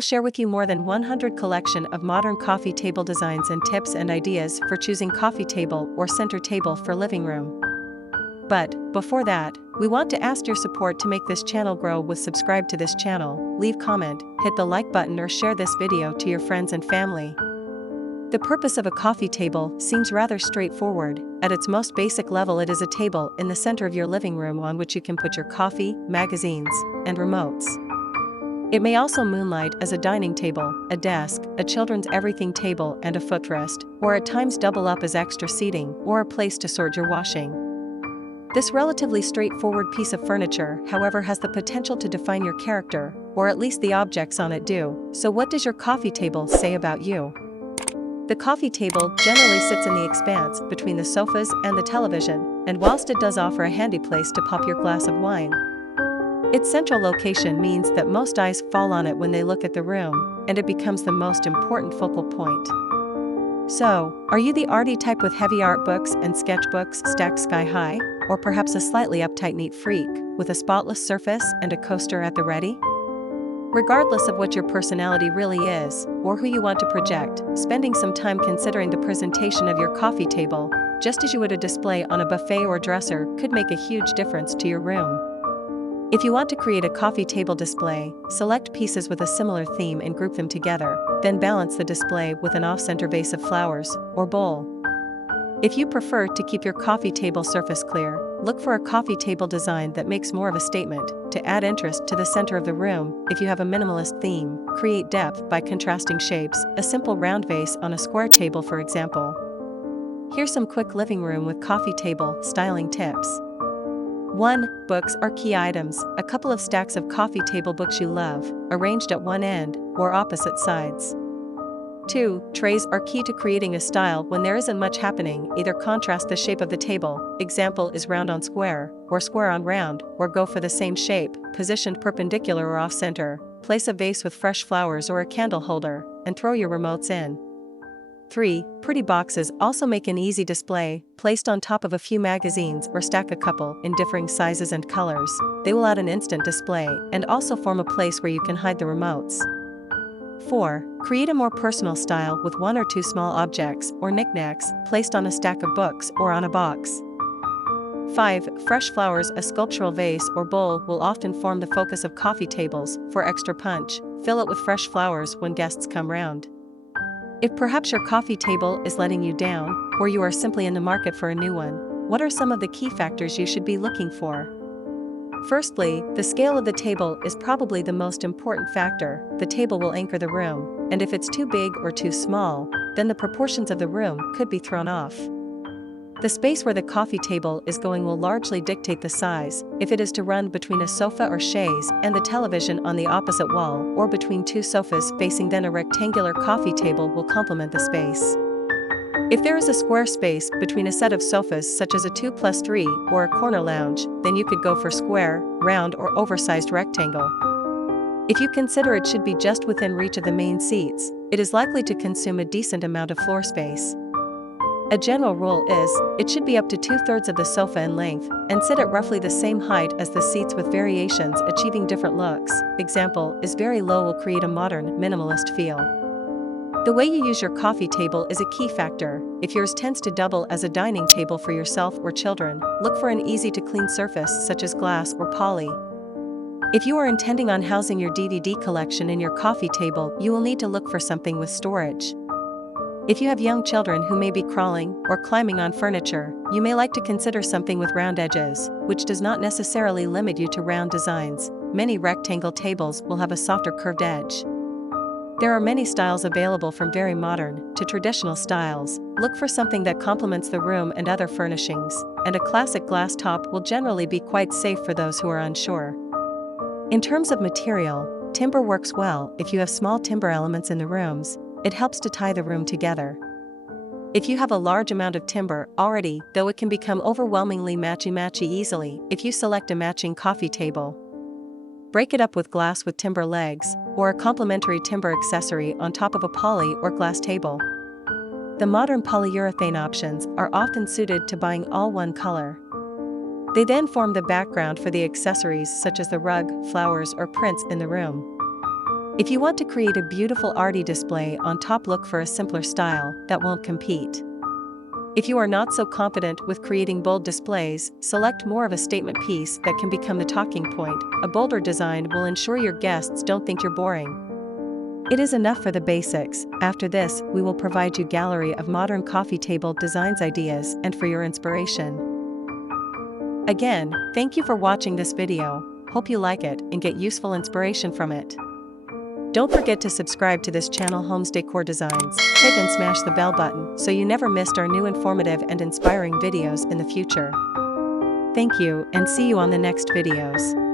will share with you more than 100 collection of modern coffee table designs and tips and ideas for choosing coffee table or center table for living room. But, before that, we want to ask your support to make this channel grow with subscribe to this channel, leave comment, hit the like button or share this video to your friends and family. The purpose of a coffee table seems rather straightforward. At its most basic level, it is a table in the center of your living room on which you can put your coffee, magazines, and remotes. It may also moonlight as a dining table, a desk, a children's everything table and a footrest, or at times double up as extra seating or a place to sort your washing. This relatively straightforward piece of furniture, however, has the potential to define your character, or at least the objects on it do. So what does your coffee table say about you? The coffee table generally sits in the expanse between the sofas and the television, and whilst it does offer a handy place to pop your glass of wine, its central location means that most eyes fall on it when they look at the room, and it becomes the most important focal point. So, are you the arty type with heavy art books and sketchbooks stacked sky high, or perhaps a slightly uptight neat freak with a spotless surface and a coaster at the ready? Regardless of what your personality really is, or who you want to project, spending some time considering the presentation of your coffee table, just as you would a display on a buffet or dresser, could make a huge difference to your room. If you want to create a coffee table display, select pieces with a similar theme and group them together, then balance the display with an off-center vase of flowers or bowl. If you prefer to keep your coffee table surface clear, look for a coffee table design that makes more of a statement. To add interest to the center of the room, if you have a minimalist theme, create depth by contrasting shapes, a simple round vase on a square table for example. Here's some quick living room with coffee table styling tips. 1. Books are key items, a couple of stacks of coffee table books you love, arranged at one end or opposite sides. 2. Trays are key to creating a style when there isn't much happening. Either contrast the shape of the table, example is round on square, or square on round, or go for the same shape, positioned perpendicular or off-center. Place a vase with fresh flowers or a candle holder, and throw your remotes in. 3. Pretty boxes also make an easy display, placed on top of a few magazines or stack a couple in differing sizes and colors. They will add an instant display and also form a place where you can hide the remotes. 4. Create a more personal style with one or two small objects or knickknacks placed on a stack of books or on a box. 5. Fresh flowers. A sculptural vase or bowl will often form the focus of coffee tables. For extra punch, fill it with fresh flowers when guests come round. If perhaps your coffee table is letting you down, or you are simply in the market for a new one, what are some of the key factors you should be looking for? Firstly, the scale of the table is probably the most important factor. The table will anchor the room, and if it's too big or too small, then the proportions of the room could be thrown off. The space where the coffee table is going will largely dictate the size. If it is to run between a sofa or chaise and the television on the opposite wall, or between two sofas facing, then a rectangular coffee table will complement the space. If there is a square space between a set of sofas such as a 2+3 or a corner lounge, then you could go for square, round or oversized rectangle. If you consider it should be just within reach of the main seats, it is likely to consume a decent amount of floor space. A general rule is, it should be up to 2/3 of the sofa in length, and sit at roughly the same height as the seats with variations achieving different looks. Example is very low will create a modern, minimalist feel. The way you use your coffee table is a key factor. If yours tends to double as a dining table for yourself or children, look for an easy-to-clean surface such as glass or poly. If you are intending on housing your DVD collection in your coffee table, you will need to look for something with storage. If you have young children who may be crawling or climbing on furniture, you may like to consider something with round edges, which does not necessarily limit you to round designs. Many rectangle tables will have a softer curved edge. There are many styles available from very modern to traditional styles. Look for something that complements the room and other furnishings, and a classic glass top will generally be quite safe for those who are unsure. In terms of material, timber works well. If you have small timber elements in the rooms, it helps to tie the room together. If you have a large amount of timber already, though, it can become overwhelmingly matchy-matchy easily if you select a matching coffee table. Break it up with glass with timber legs, or a complementary timber accessory on top of a poly or glass table. The modern polyurethane options are often suited to buying all one color. They then form the background for the accessories such as the rug, flowers, or prints in the room. If you want to create a beautiful arty display on top, look for a simpler style that won't compete. If you are not so confident with creating bold displays, select more of a statement piece that can become the talking point. A bolder design will ensure your guests don't think you're boring. It is enough for the basics. After this, we will provide you gallery of modern coffee table designs ideas and for your inspiration. Again, thank you for watching this video. Hope you like it and get useful inspiration from it. Don't forget to subscribe to this channel, Homes Decor Designs. Hit and smash the bell button so you never missed our new informative and inspiring videos in the future. Thank you and see you on the next videos.